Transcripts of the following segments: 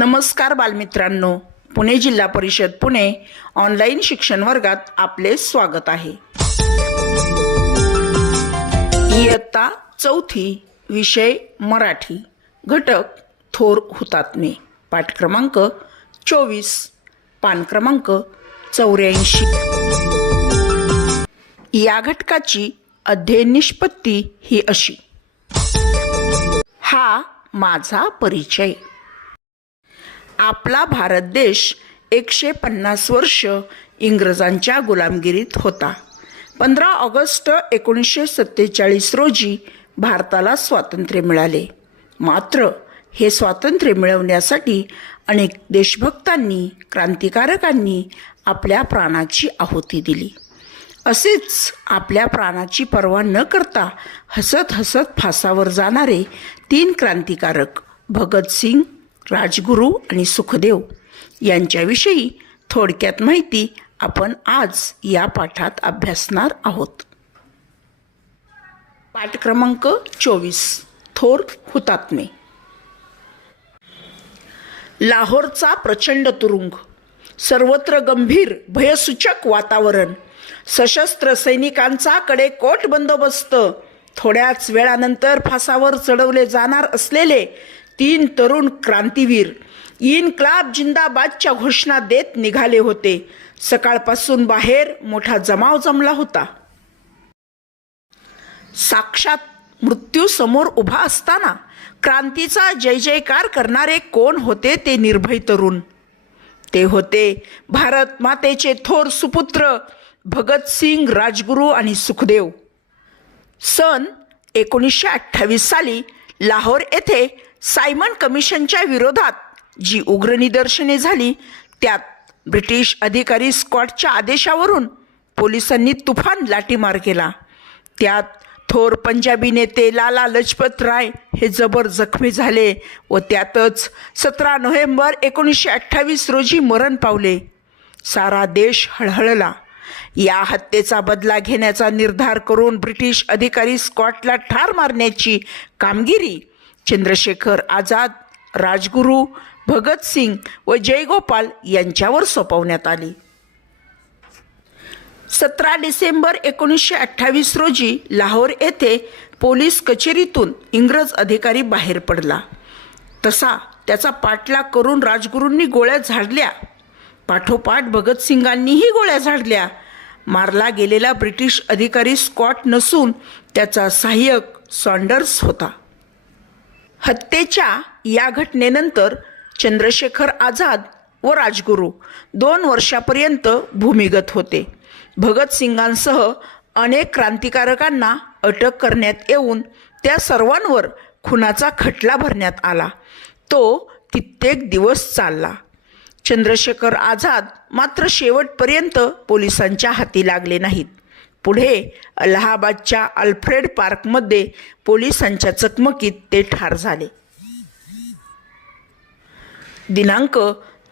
नमस्कार बालमित्रांनो, पुणे जिल्हा परिषद पुणे ऑनलाईन शिक्षण वर्गात आपले स्वागत आहे। इयत्ता चौथी, विषय मराठी, घटक थोर हुतात्मे, पाठ क्रमांक 24, पान क्रमांक 84। या घटकाची अध्ययन निष्पत्ती ही अशी: हा माझा परिचय। आपला भारत देश 150 वर्ष इंग्रजांच्या गुलामगिरीत होता। 15 ऑगस्ट 1947 रोजी भारताला स्वातंत्र्य मिळाले। मात्र हे स्वातंत्र्य मिळवण्यासाठी अनेक देशभक्तांनी, क्रांतिकारकांनी आपल्या प्राणाची आहुती दिली। असेच आपल्या प्राणाची पर्वा न करता हसत हसत फासावर जाणारे 3 क्रांतिकारक भगतसिंग, राजगुरू आणि सुखदेव यांच्याविषयी थोडक्यात माहिती आपण आज या पाठात अभ्यासणार आहोत। पाठ क्रमांक 24, थोर हुतात्मे। लाहोरचा प्रचंड तुरुंग, सर्वत्र गंभीर भयसूचक वातावरण, सशस्त्र सैनिकांचा कडेकोट बंदोबस्त, थोड्याच वेळानंतर फासावर चढवले जाणार असलेले 3 तरुण क्रांतीवीर इन्क्लाब जिंदाबादच्या घोषणा देत निघाले होते। सकाळपासून बाहेर मोठा जमाव जमला होता। साक्षात मृत्यू समोर उभा असताना क्रांतीचा जय जयकार करणारे कोण होते ते निर्भय तरुण? ते होते भारत मातेचे थोर सुपुत्र भगतसिंग, राजगुरू आणि सुखदेव। सन 1928 साली लाहोर येथे सायमन कमिशनच्या विरोधात जी उग्र निदर्शने झाली, त्यात ब्रिटिश अधिकारी स्कॉटच्या आदेशावरून पोलिसांनी तुफान लाठीमार केला। त्यात थोर पंजाबी नेते लाला लजपत राय हे जबर जखमी झाले व त्यातच 17 नोव्हेंबर 1928 रोजी मरण पावले। सारा देश हळहळला। या हत्येचा बदला घेण्याचा निर्धार करून ब्रिटिश अधिकारी स्कॉटला ठार मारण्याची कामगिरी चंद्रशेखर आझाद, राजगुरू, भगतसिंग व जयगोपाल यांच्यावर सोपवण्यात आली। 17 डिसेंबर 1928 रोजी लाहोर येथे पोलीस कचेरीतून इंग्रज अधिकारी बाहेर पडला। तसा त्याचा पाठलाग करून राजगुरूंनी गोळ्या झाडल्या। पाठोपाठ भगतसिंगांनीही गोळ्या झाडल्या। मारला गेलेला ब्रिटिश अधिकारी स्कॉट नसून त्याचा सहाय्यक सॉन्डर्स होता। हत्येच्या या घटनेनंतर चंद्रशेखर आझाद व राजगुरू 2 वर्षापर्यंत भूमिगत होते। भगतसिंगांसह अनेक क्रांतिकारकांना अटक करण्यात येऊन त्या सर्वांवर खुनाचा खटला भरण्यात आला। तो कित्येक दिवस चालला। चंद्रशेखर आझाद मात्र शेवटपर्यंत पोलिसांच्या हाती लागले नाहीत। पुढे अलाहाबादच्या अल्फ्रेड पार्कमध्ये पोलिसांच्या चकमकीत ते ठार झाले। दिनांक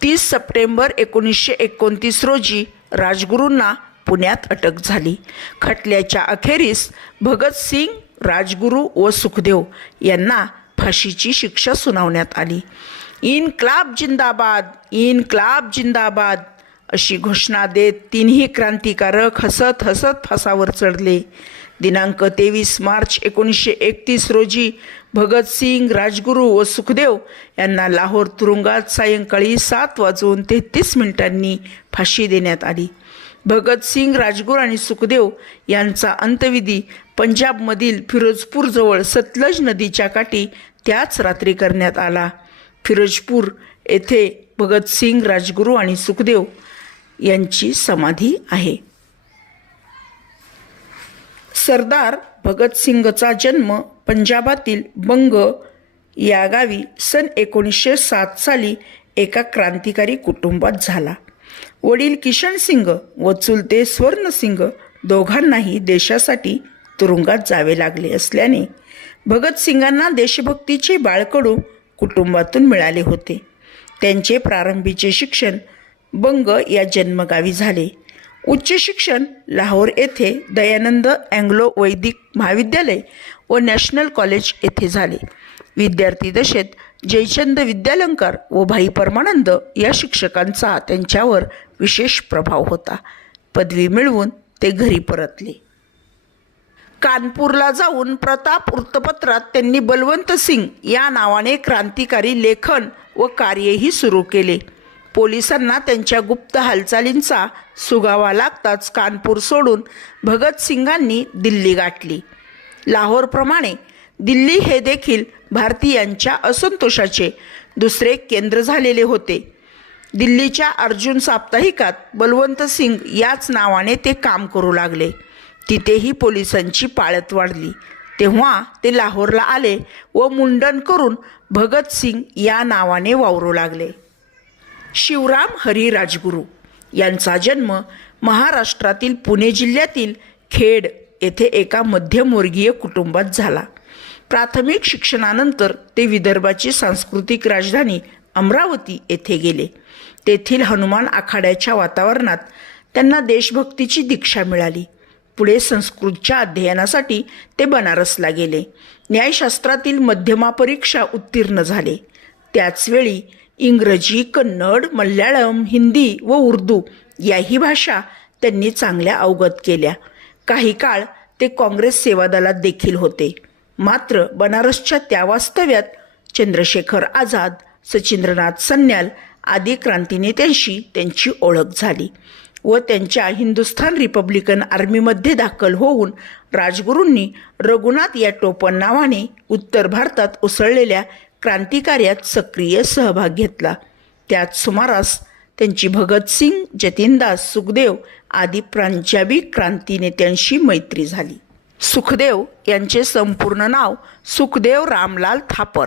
30 सप्टेंबर 1929 रोजी राजगुरूंना पुण्यात अटक झाली। खटल्याच्या अखेरीस भगतसिंग, राजगुरू व सुखदेव यांना फाशीची शिक्षा सुनावण्यात आली। इन्क्लाब जिंदाबाद, इन्क्लाब जिंदाबाद अशी घोषणा देत 3ही क्रांतिकारक हसत हसत फासावर चढले। दिनांक 23 मार्च 1931 रोजी भगतसिंग, राजगुरू व सुखदेव यांना लाहोर तुरुंगात सायंकाळी 7:33 फाशी देण्यात आली। भगतसिंग, राजगुरू आणि सुखदेव यांचा अंत्यविधी पंजाबमधील फिरोजपूरजवळ सतलज नदीच्या काठी त्याच रात्री करण्यात आला। फिरोजपूर येथे भगतसिंग, राजगुरू आणि सुखदेव यांची समाधी आहे। सरदार भगतसिंगचा जन्म पंजाबातील बंग या गावी सन 1907 साली एका क्रांतिकारी कुटुंबात झाला। वडील किशनसिंग व चुलते स्वर्णसिंग दोघांनाही देशासाठी तुरुंगात जावे लागले असल्याने भगतसिंगांना देशभक्तीचे बाळकडू कुटुंबातून मिळाले होते। त्यांचे प्रारंभीचे शिक्षण बंग या जन्मगावी झाले। उच्च शिक्षण लाहोर येथे दयानंद अँग्लो वैदिक महाविद्यालय व नॅशनल कॉलेज येथे झाले। विद्यार्थी दशेत जयचंद विद्यालंकार व भाई परमानंद या शिक्षकांचा त्यांच्यावर विशेष प्रभाव होता. पदवी मिळवून ते घरी परतले. कानपूरला जाऊन प्रताप वृत्तपत्रात त्यांनी बलवंत सिंग या नावाने क्रांतिकारी लेखन व कार्यही सुरू केले. पोलिसांना त्यांच्या गुप्त हालचालींचा सुगावा लागताच कानपूर सोडून भगतसिंगांनी दिल्ली गाठली. लाहोरप्रमाणे दिल्ली हे देखील भारतीयांच्या असंतोषाचे दुसरे केंद्र झालेले होते. दिल्लीच्या अर्जुन साप्ताहिकात बलवंत सिंग याच नावाने ते काम करू लागले. तिथेही पोलिसांची पाळत वाढली. तेव्हा ते लाहोरला आले व मुंडन करून भगतसिंग या नावाने वावरू लागले. शिवराम हरी राजगुरू यांचा जन्म महाराष्ट्रातील पुणे जिल्ह्यातील खेड येथे एका मध्यमवर्गीय कुटुंबात झाला. प्राथमिक शिक्षणानंतर ते विदर्भाची सांस्कृतिक राजधानी अमरावती येथे गेले. तेथील हनुमान आखाड्याच्या वातावरणात त्यांना देशभक्तीची दीक्षा मिळाली. पुढे संस्कृतच्या अध्ययनासाठी ते बनारसला गेले. न्यायशास्त्रातील मध्यमा परीक्षा उत्तीर्ण झाले. त्याचवेळी इंग्रजी, कन्नड, मल्याळम, हिंदी व उर्दू याही भाषा त्यांनी चांगल्या अवगत केल्या. काही काळ ते काँग्रेस सेवादलात देखील होते. मात्र बनारसच्या त्या वास्तव्यात चंद्रशेखर आझाद, सचिंद्रनाथ सन्याल आदी क्रांतिनेत्यांशी त्यांची ओळख झाली व त्यांच्या हिंदुस्थान रिपब्लिकन आर्मीमध्ये दाखल होऊन राजगुरूंनी रघुनाथ या टोपण नावाने उत्तर भारतात उसळलेल्या क्रांतिकार्यात सक्रिय सहभाग घेतला. त्याच सुमारास त्यांची भगतसिंग, जतीनदास, सुखदेव आदी पंजाबी क्रांतिनेत्यांशी मैत्री झाली. सुखदेव यांचे संपूर्ण नाव सुखदेव रामलाल थापर,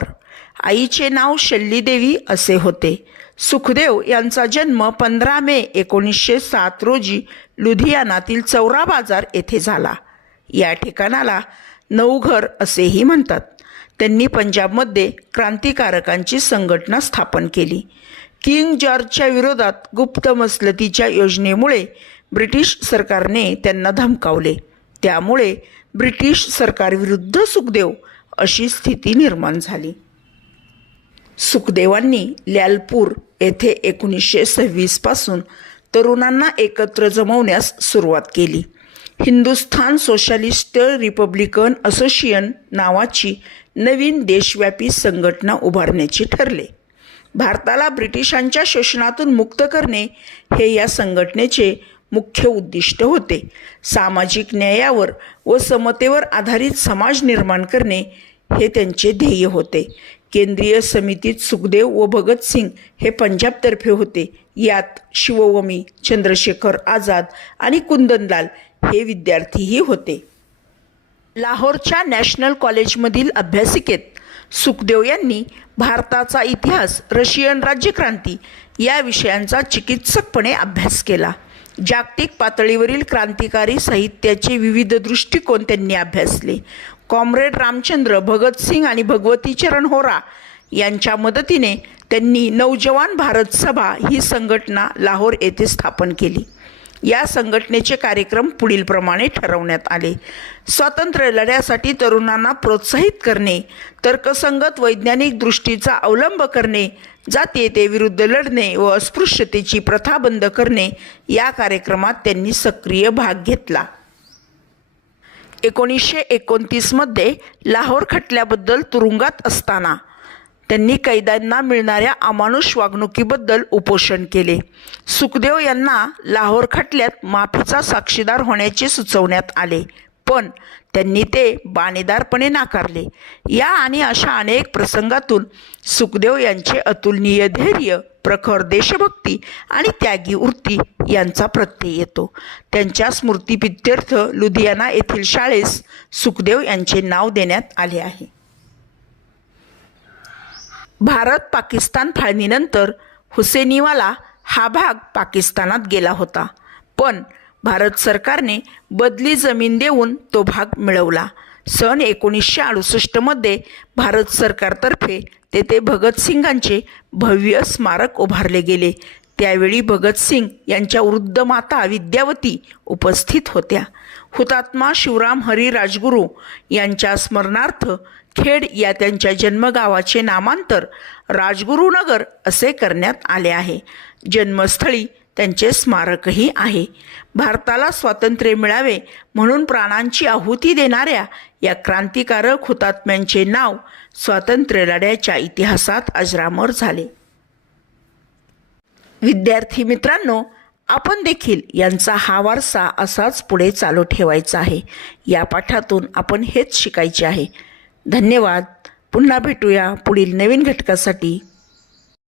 आईचे नाव शल्लीदेवी असे होते. सुखदेव यांचा जन्म 15 मे 1907 रोजी लुधियानातील चौरा बाजार येथे झाला. या ठिकाणाला नवघर असेही म्हणतात. त्यांनी पंजाबमध्ये क्रांतिकारकांची संघटना स्थापन केली. किंग जॉर्जच्या विरोधात गुप्त मसलतीच्या योजनेमुळे ब्रिटिश सरकारने त्यांना धमकावले. त्यामुळे ब्रिटिश सरकारविरुद्ध सुखदेव अशी स्थिती निर्माण झाली. सुखदेवांनी लालपूर येथे 1926 पासून तरुणांना एकत्र जमवण्यास सुरुवात केली. हिंदुस्थान सोशलिस्ट रिपब्लिकन असोसिएशन नावाची नवीन देशव्यापी संघटना उभारण्याचे ठरले. भारताला ब्रिटिशांच्या शोषणातून मुक्त करणे हे या संघटनेचे मुख्य उद्दिष्ट होते. सामाजिक न्यायावर व समतेवर आधारित समाज निर्माण करणे हे त्यांचे ध्येय होते. केंद्रीय समितीत सुखदेव व भगतसिंग हे पंजाबतर्फे होते. यात शिववमी, चंद्रशेखर आझाद आणि कुंदनलाल हे विद्यार्थीही होते. लाहोरच्या नॅशनल कॉलेजमधील अभ्यासिकेत सुखदेव यांनी भारताचा इतिहास, रशियन राज्यक्रांती या विषयांचा चिकित्सकपणे अभ्यास केला. जागतिक पातळीवरील क्रांतिकारी साहित्याचे विविध दृष्टिकोन त्यांनी अभ्यासले. कॉम्रेड रामचंद्र, भगतसिंग आणि भगवती चरण होरा यांच्या मदतीने त्यांनी नौजवान भारत सभा ही संघटना लाहोर येथे स्थापन केली. या संघटनेचे कार्यक्रम पुढीलप्रमाणे ठरवण्यात आले. स्वातंत्र्य लढ्यासाठी तरुणांना प्रोत्साहित करणे, तर्कसंगत वैज्ञानिक दृष्टीचा अवलंब करणे, जातीयतेविरुद्ध लढणे व अस्पृश्यतेची प्रथा बंद करणे या कार्यक्रमात त्यांनी सक्रिय भाग घेतला. 1929 मध्ये लाहोर खटल्याबद्दल तुरुंगात असताना त्यांनी कैद्यांना मिळणाऱ्या अमानुष वागणुकीबद्दल उपोषण केले. सुखदेव यांना लाहोर खटल्यात माफीचा साक्षीदार होण्याचे सुचवण्यात आले, पण त्यांनी ते बाणेदारपणे नाकारले. या आणि अशा अनेक प्रसंगातून सुखदेव यांचे अतुलनीय धैर्य, प्रखर देशभक्ती आणि त्यागी वृत्ती यांचा प्रत्यय येतो. त्यांच्या स्मृतिप्रित्यर्थ लुधियाना येथील शाळेस सुखदेव यांचे नाव देण्यात आले आहे. भारत पाकिस्तान फाळणीनंतर हुसेनीवाला हा भाग पाकिस्तानात गेला होता, पण भारत सरकारने बदली जमीन देऊन तो भाग मिळवला. सन 1968 मध्ये भारत सरकारतर्फे तेथे भगतसिंगांचे भव्य स्मारक उभारले गेले. त्यावेळी भगतसिंग यांच्या वृद्ध माता विद्यावती उपस्थित होत्या. हुतात्मा शिवराम हरी राजगुरू यांच्या स्मरणार्थ खेड या त्यांच्या जन्मगावाचे नामांतर राजगुरुनगर असे करण्यात आले आहे. जन्मस्थळी त्यांचे स्मारकही आहे. भारताला स्वातंत्र्य मिळावे म्हणून प्राणांची आहुती देणाऱ्या या क्रांतिकारक हुतात्म्यांचे नाव स्वातंत्र्य लढ्याच्या इतिहासात अजरामर झाले. विद्यार्थी मित्रांनो, आपण देखील यांचा हा वारसा असाच पुढे चालू ठेवायचा आहे. या पाठातून आपण हेच शिकायचे आहे. धन्यवाद. पुन्हा भेटूया पुढील नवीन घटकासाठी.